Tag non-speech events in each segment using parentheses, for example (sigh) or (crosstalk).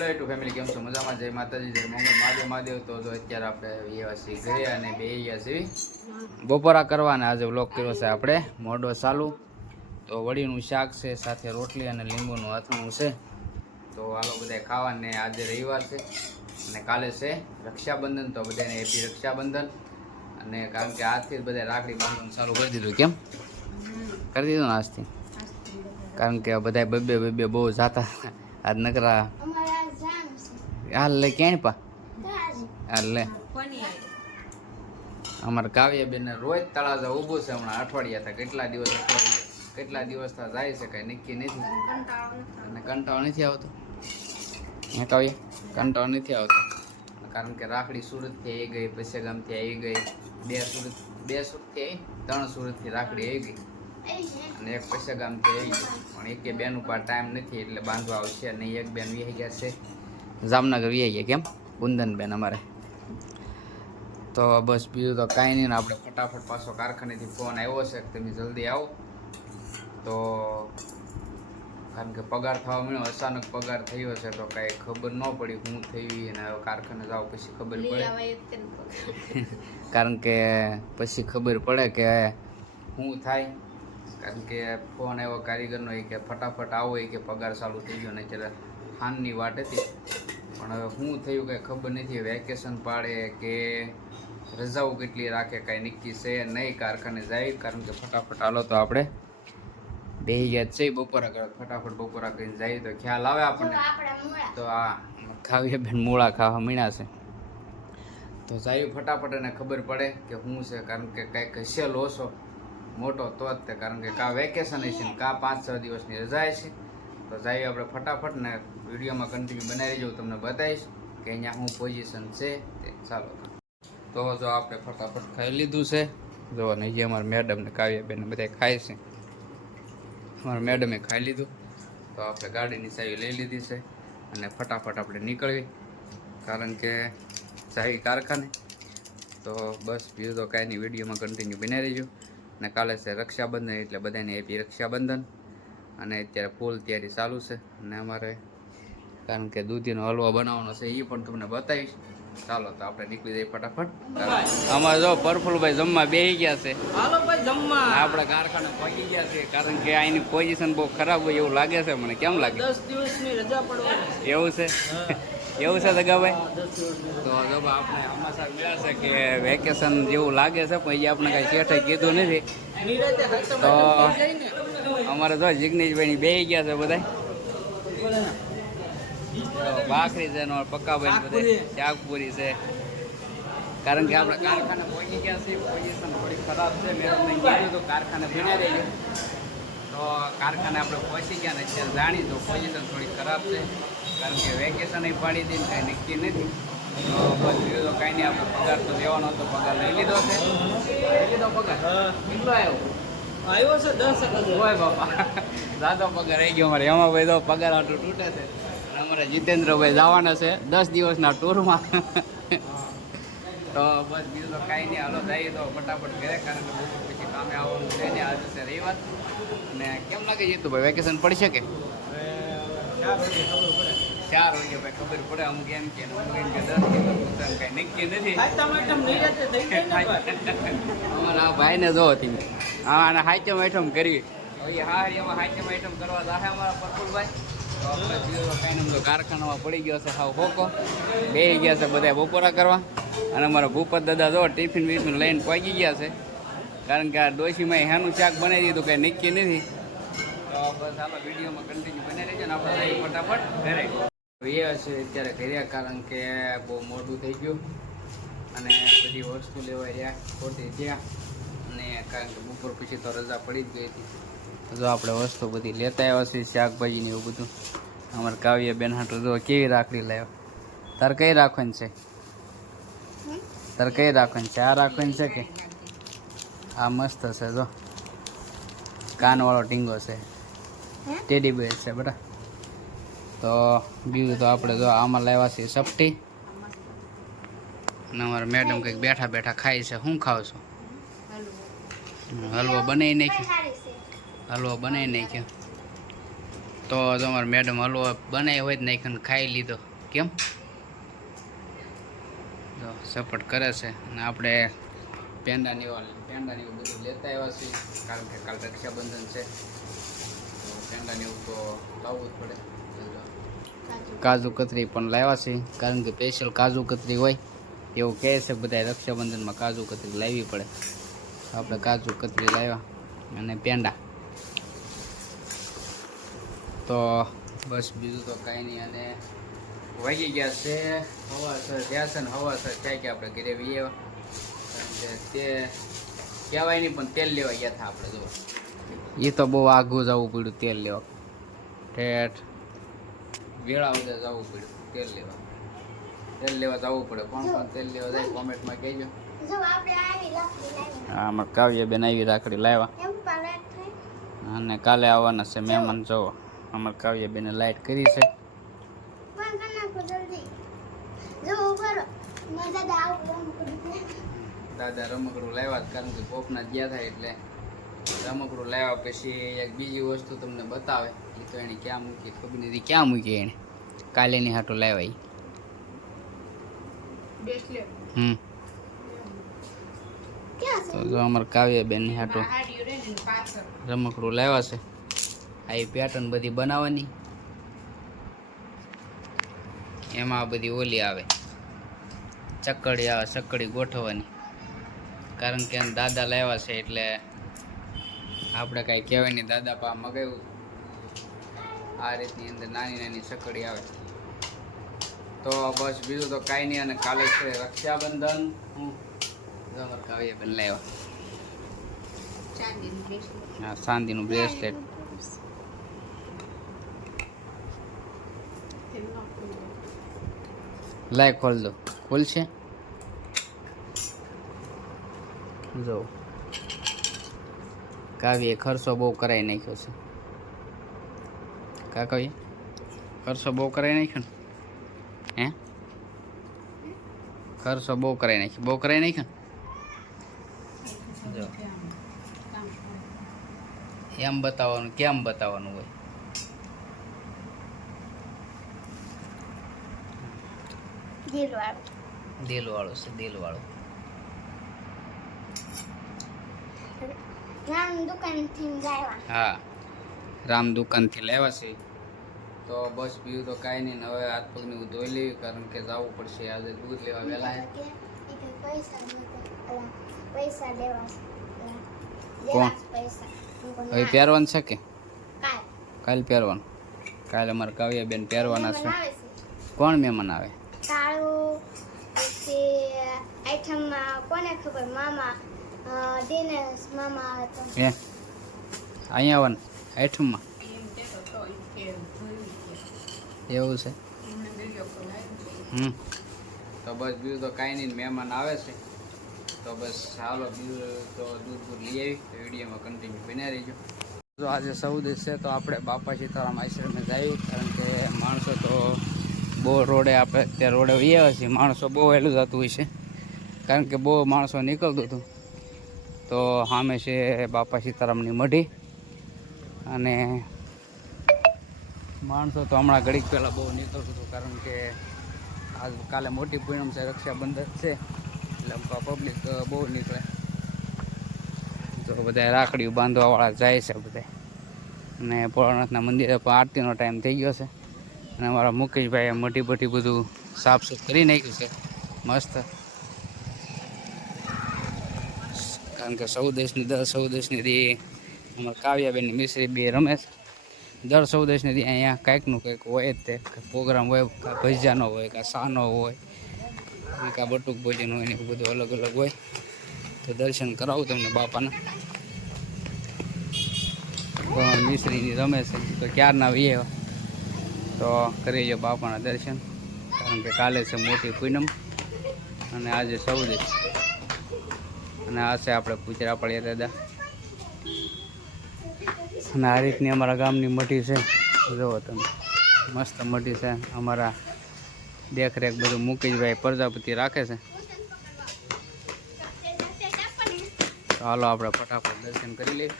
Hello two family કેમ છો? મજામાં? જય માતાજી જય મંગળ. મહાદેવ મહાદેવ. તો જો અત્યારે આપણે એવા ઘરે અને બે ગયા છીએ. બપોરા કરવાના આજે વ્લોગ કર્યો છે આપણે. મોઢો ચાલુ. તો વડીનું શાક છે સાથે રોટલી અને લીંબુનું હાથનું છે. તો હાલો બધા ખાવાને આજે રવિવાર છે અને કાલે છે રક્ષાબંધન. તો બધાને હેપી રક્ષાબંધન. અને કારણ કે આજથી જ બધા રાખડી બાંધવાનું ચાલુ કરી દીધું. કેમ? કરી દીધું ને આજથી? કારણ કે બધા બબ્બે બબ્બે બહુ જાતા. આજ નકરા હાલ લે ક્યાંય પા? હાલ. લે અમારે કાવ્યાબેન રોજ તળાજા ઊભું છે હમણાં અઠવાડિયા હતા કેટલા દિવસ કેટલા દિવસ થા જાય છે કઈ? નક્કી નથી. અને કંટાળો નથી આવતો. હે કાવ્ય કંટાળો નથી આવતો? કારણ કે રાખડી સુરતથી આવી ગઈ પછી ગામથી આવી ગઈ. બે સુરત બે સુરતથી આવી ત્રણ સુરતથી રાખડી આવી ગઈ. અને એક પૈસા ગામથી આવી ગઈ. પણ એકે બેન ઉપર ટાઈમ નથી એટલે બાંધવા આવશે અને એક બેન વિહી ગયા છે. જામનગર વી આઈએ કેમ? કુંદનબેન અમારે. તો બસ બીજું તો કાંઈ નહીં ને આપણે ફટાફટ પાછો કારખાનેથી ફોન આવ્યો છે કે તમે જલ્દી આવો. તો કારણ કે પગાર થવા મળ્યો અચાનક પગાર થયો છે તો કાંઈ ખબર ન પડી હું થઈ અને હવે કારખાને જાવ પછી ખબર પડે. (laughs) કારણ કે પછી ખબર પડે કે શું થાય. કારણ કે ફોન આવ્યો કારીગરનો એ કે ફટાફટ આવો એ કે પગાર ચાલુ થઈ ગયો ને ત્યારે હાનની વાટ હતી. પણ હવે શું થયું કંઈ ખબર નથી વેકેશન પાડે કે રજાઓ કેટલી રાખે કાંઈ નક્કી છે નહીં કારખાને જાય કારણ કે ફટાફટ હાલો તો આપણે બે યાદ છે બપોરા કરે ફટાફટ બપોરા કરીને જાય તો ખ્યાલ આવે આપણને. તો આ ખાવીએ બેન મૂળા ખાવા મીણા છે. તો જાય ફટાફટ એને ખબર પડે કે શું છે કારણ કે કંઈક હશે લોસો મોટો તો જ તે કારણ કે કા વેકેશન હશે ને કા પાંચ છ દિવસની રજા છે તો જાય આપણે ફટાફટ ને વિડીયોમાં કન્ટિન્યુ બનાવી જવું તમને બતાવીશ કે અહીંયા શું પોઝિશન છે તે ચાલો તો. જો આપણે ફટાફટ ખાઈ લીધું છે. જો ને જે અમારા મેડમ ને કાવ્યાબેન બધા ખાય છે. અમારા મેડમે ખાઈ લીધું. તો આપણે ગાડીની ચાવી લઈ લીધી છે અને ફટાફટ આપણે નીકળવી. કારણ કે ચાવી કારખાને. તો બસ બીજું તો કાંઈ નહીં, વિડીયોમાં કન્ટિન્યુ બનાવી રહીજો અને કાલે છે રક્ષાબંધન, એટલે બધાને હેપી રક્ષાબંધન. અને અત્યારે ફૂલ તૈયારી ચાલુ છે. અને અમારે કારણ કે દૂધીનો હલવો બનાવવાનો છે એ પણ તમને બતાવીશ. ચાલો તો આપણે નીકળી જઈએ ફટાફટ. અમારે જો પરફુલભાઈ જમવા બેસી ગયા છે. આપણા કારખાને પહોંચી ગયા છે કારણ કે અહીંની પોઝિશન બહુ ખરાબ હોય એવું લાગે છે મને. કેમ લાગે? એવું છે? એવું છે દગાભાઈ તો જો આપણે અમાસા મળ્યા છે કે વેકેશન જેવું લાગે છે પણ એ આપણે કાંઈ શેઠે કીધું નથી. તો અમારે તો જિગ્નેશભાઈ બે ગયા છે બધા ભાખરી છે નો પક્કાભાઈ બધા. શાકપુરી. છે. કારણ કે આપણે કારખાને પહોંચી ગયા છીએ પોઝિશન થોડી ખરાબ છે મેં કીધું તો કારખાને બના રહી તો કારખાને આપણે પહોંચી ગયા ને અત્યારે જાણી તો પોઝિશન થોડી ખરાબ છે. કારણ કે વેકેશન પાડી દઈને કાંઈ નક્કી નથી. તો બસ બીજું તો કાંઈ નહીં આપણે પગાર તો લેવાનો હતો પગાર લઈ લીધો છે. લઈ લીધો પગાર? કેટલો આવ્યો આવ્યો છે દસ ઓય બાપા. દાદો પગાર રહી ગયો અમારે. એમાં ભાઈ તો પગાર આટલું તૂટે છે. અમારે જીતેન્દ્રભાઈ જવાના છે દસ દિવસના ટૂરમાં. તો બસ બીજું તો કાંઈ નહીં. હાલો જઈએ તો ફટાફટ ઘરે. કારણ કે બપોર પછી કામે આવવાનું છે ને આજે છે રવિવાર. અને કેમ લાગે જીતુભાઈ? વેકેશન પડી કે ચાર વાગે ભાઈ ખબર પડે અમુક એમ કે અમુક એમ કે દસ દિવસ કાંઈ નક્કી નથી. અમારા આ ભાઈને જો હતી. હા અને હાઈટમ આઈટમ કરવી. હવે હા એમાં હાઈટમ આઈટમ કરવા જાહે અમારા પ્રફુલભાઈ. કારખાનામાં પડી ગયો છે હાવ હોકો. બે ગયા છે બધા બપોરા કરવા. અને અમારા ભૂપત દાદા જો ટિફિન વિફિન લઈને પહોંચી ગયા છે. કારણ કે આ ડોશીમાં હેનું શાક બનાવી દીધું કંઈ નક્કી નથી. તો બસ આપણે વિડીયોમાં કન્ટિન્યુ બને રહેજો ને આપણે ફટાફટ ઘરે. એ છે અત્યારે કર્યા કારણ કે બહુ મોટું થઈ ગયું. અને બધી વસ્તુ લેવા રહ્યા ખોટી ત્યાં અને કારણ કે બપોર પછી તો રજા પડી જ ગઈ હતી. જો આપણે વસ્તુ બધી લેતા આવ્યા છીએ શાકભાજી ને એવું બધું. અમારે કાવ્ય બેન હાટું જો કેવી રાખડી લાવ્યો તાર કઈ રાખવાની છે? તાર કઈ રાખવાની છે? આ રાખવાની છે કે? આ મસ્ત છે જો. કાનવાળો ટીંગો છે. ટેડી બેર છે બટા. તો બીજું તો આપણે જો આમાં લાવ્યા છીએ સપટી. અને અમારા મેડમ કંઈક બેઠા બેઠા ખાય છે. શું ખાવ છો? હલવો બનાવી નાખ્યો. હલવો બનાવી નાખ્યો. તો તમારે મેડમ હલવો બનાવી હોય જ નાખ્યો ખાઈ લીધો. કેમ? તો સપોર્ટ કરે છે. અને આપણે પેંડાની પેંડાની એવું બધું લેતા આવ્યા છીએ. કારણ કે કાલ રક્ષાબંધન છે. પેંડાની એવું તો લાવવું જ પડે. કાજુ કતરી પણ લાવ્યા છે, કારણ કે સ્પેશિયલ કાજુ કતરી હોય, એવું કહે છે બધા રક્ષાબંધનમાં કાજુ કતરી લાવવી પડે. આપણે કાજુ કતરી લાવ્યા અને પેંડા. તો બસ બીજું તો કાંઈ નહીં, અને વાગી ગયા છે હવાસર ત્યાં છે ને હવાસર થયા કે આપણે ઘરે વી તે કહેવાય નહીં, પણ તેલ લેવા ગયા હતા આપણે, જો. એ તો બહુ આઘું જવું પડ્યું, તેલ લેવા. ઠેઠ. વેળા બધા જવું પડ્યું તેલ લેવા તેલ લેવા જવું પડે કોણ કોણ તેલ લેવા જાય કોમેન્ટમાં કહેજો. હા આપણે કાવ્ય કાવ્યબેન આવી રાખડી લાવ્યા. અને કાલે આવવાના છે મહેમાન જોવો અમારે કાવ્યબેને લાઈટ કરી છે. દાદા આવું એમ કરી દે. દાદા રમકડું લાવ્યા કારણ કે કોકના ગયા થાય એટલે રમકડું લાવ્યા પછી એક બીજી વસ્તુ તમને બતાવે. તો એને ક્યાં મૂકી? ખબર નથી ક્યાં મૂકી એને કાલે ની હાટો લાવ્યા ઈ. હમ. તો જો અમારે કાવ્યબેનની હાટો રમકડું લાવ્યા છે. આ એ પેટર્ન બધી બનાવવાની. એમાં આ બધી ઓલી આવે. ચકડી આવે ચકડી ગોઠવવાની. કારણ કે દાદા લાવ્યા છે એટલે આપણે કાંઈ કહેવાય નહીં. દાદા પા મગાવ્યું. આ રીતની અંદર નાની નાની સકડી આવે. તો બસ બીજું તો કાંઈ નહીં અને કાલે છે રક્ષાબંધન. હું અમારે પણ લાવ્યા હા ચાંદીનું બ્રેસલેટ લાય, ખોલ દો. ખોલશે જો. કાવ્ય ખર્ચો બહુ કરાવી નાખ્યો છે. કા કહીએ ખર્ચો બહુ કરાવી નાખ્યો ને? હે? ખર્ચો બહુ કરાવી નાખ્યો. બહુ કરાવી નાખ્યો જો એમ બતાવવાનું કેમ બતાવવાનું હોય? દિલવાળું. છે દિલવાળું. હા. રામ દુકાનથી લેવા છે. તો બસ પીવું તો કાંઈ નહીં હવે હાથ પગને હું ધોઈ લેવી કારણ કે જવું પડશે. આજે દૂધ લેવા વહેલા કોણ? હવે પહેરવાનું છે કે? કાલ. પહેરવાનું. કાલે અમારે કાવ્યા બેન પહેરવાના છે. કોણ મહેમાન આવે? કોને ખબર? મામા દિનેશ મામા અહીંયા આવવાનું? આઠમમાં એવું છે? હમ. તો બસ બીજું તો કાંઈ નહીં, મહેમાન આવે છે. તો બસ ચાલો બીજું તો દૂધ દૂધ લઈ આવી. તો વિડીયોમાં કન્ટિન્યુ બન્યા રહીજો. તો આજે સૌદ છે, તો આપણે બાપા સીતારામ આશ્રમે જઈએ કારણ કે માણસો તો બહુ રોડે આપણે ત્યાં રોડે આવ્યા છીએ માણસો બહુ વહેલું જતું હોય છે, કારણ કે બહુ માણસો નીકળતું હતું. તો સામે છે બાપા સીતારામની મઢી. અને માણસો તો હમણાં ઘડીક પહેલાં બહુ નીકળતું હતું, કારણ કે આજ કાલે મોટી પૂનમ છે, રક્ષાબંધન છે, એટલે પબ્લિક બહુ નીકળે. તો બધા રાખડીઓ બાંધવાવાળા જાય છે બધા અને ભોળાનાથના મંદિરે પણ આરતીનો ટાઈમ થઈ ગયો છે. અને અમારા મુકેશભાઈએ મોટી મોટી બધું સાફ સુફ કરી નાખ્યું છે. મસ્ત. કારણ કે સૌદેશની દર સૌદેશની દી અમારા કાવ્યાબેનની મિશ્રી બે રમે છે. દર સૌદેશની દી અહીંયા કાંઈકનું કંઈક હોય જ તે પ્રોગ્રામ હોય, કાં ભજીયાનો હોય, કાં સાનો હોય, કાં બટુક ભોજન હોય ને એવું બધું અલગ અલગ હોય. તો દર્શન કરાવું તમને બાપાના. મિશ્રીની રમે છે. તો ક્યારના વીએ તો કરી લો બાપાના દર્શન. કારણ કે કાલે છે મોટી પૂનમ. અને આજે સૌદેશ અને આ છે આપણે પૂજરા પડ્યા દાદા. અને આ રીતની અમારા ગામની મઢી છે. જુઓ તમે. મસ્ત મઢી છે. અમારા દેખરેખ બધું મુકેશભાઈ પ્રજાપતિ રાખે છે. હાલો આપણે ફટાફટ દર્શન કરી લઈએ.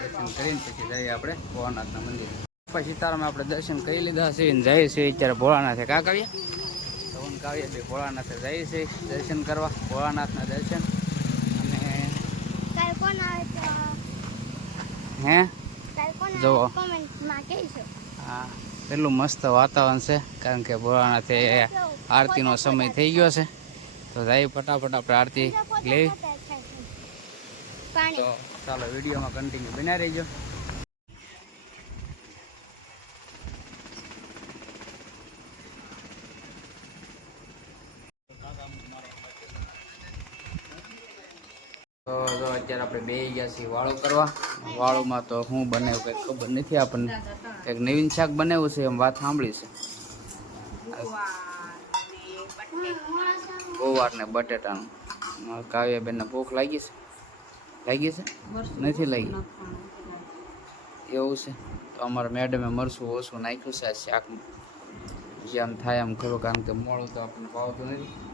દર્શન કરીને પછી જઈએ આપણે ભોળાનાથના મંદિર. પછી સીતારામ આપણે દર્શન કરી લીધા છે જઈએ છીએ અત્યારે ભોળાનાથે કા કાવ્ય તો કાવીએ બે ભોળાનાથે જઈએ છીએ દર્શન કરવા. ભોળાનાથના દર્શન અને કાલ કોણ આવે તો હે? જુઓ. હા કેટલું મસ્ત વાતાવરણ છે કારણ કે ભોળાનાથે આરતીનો સમય થઈ ગયો છે. તો જાય ફટાફટ આપણે આરતી લેવી તો ચાલો વિડીયોમાં કન્ટિન્યુ બનાવી રહીજો. તો જો અત્યારે આપણે બે ગયા છીએ વાળું કરવા. વાળુમાં તો શું બનાવ્યું કંઈ ખબર નથી આપણને. એક નવીન શાક બનાવ્યું છે, એમ વાત સાંભળી છે. ગોવાર ને બટેટાનું. કાવ્યાબેનને ભૂખ લાગી છે. લાગી છે? નથી લાગી? એવું છે. તો અમારા મેડમે મરસું ઓછું નાખ્યું છે, આ શાકમાં જે આમ થાય આમ ખરું કારણ કે મોડું તો આપણને ભાવતું નથી.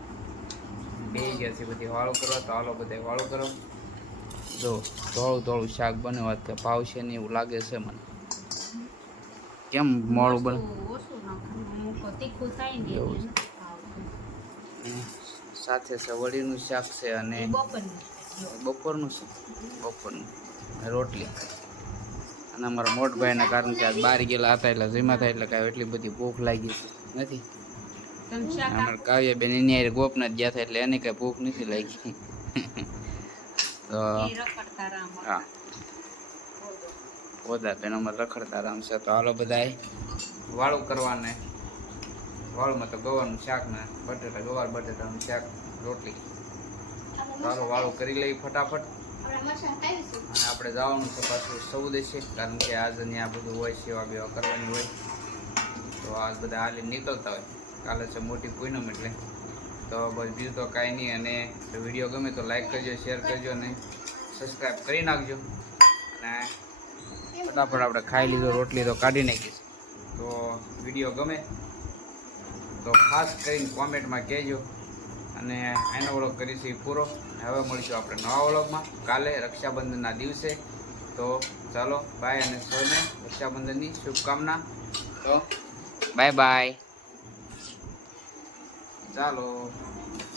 બે ગયા છે બધી વાળું કરવા તો હાલો બધા વાળું કરો. જો ધોળું ધોળું શાક બને વાત કે ભાવશે ને એવું લાગે છે મને. કેમ મોડું બને. સાથે સવળીનું શાક છે અને બપોરનું છે બપોરનું રોટલી. અને અમારા મોટભાઈના કારણ કે બહાર ગયેલા હતા એટલે જમ્યા હતા એટલે કાંઈ એટલી બધી ભૂખ લાગી નથી? અમારા કાવ્યાબેન એની હારે ગોપનાથ ગયા હતા એટલે એને કઈ ભૂખ નથી લાગી. તો હા. ઓદા બેન અમારે રખડતા રામ છે. તો હાલો બધાય વાળું કરવાને. વાળુમાં તો ગવારનું શાક ને બટેટા ગવાર બટેટાનું શાક રોટલી. તો વાળું કરી લઈ ફટાફટ. અને આપણે જવાનું છે પાછું સૌદેશે કારણ કે આજ અહીંયા બધું હોય સેવા બેવા કરવાની હોય. તો આજ બધા હાલી નીકળતા હોય. કાલે છે મોટી પૂનમ એટલે. તો બસ બીજું તો કાંઈ નહીં અને વીડિયો ગમે તો લાઈક કરજો શેર કરજો અને સબસ્ક્રાઈબ કરી નાખજો. અને ફટાફટ આપણે ખાઈ લીધો, રોટલી તો કાઢી નાખીશ. તો વીડિયો ગમે તો ખાસ કરીને કોમેન્ટમાં કહેજો. અને એનો વ્લોગ કરીશું પૂરો. હવે મળીશું આપણે નવા વ્લોગમાં. કાલે રક્ષાબંધનના દિવસે. તો ચાલો બાય અને સૌને, રક્ષાબંધનની શુભકામના. તો બાય બાય ચાલો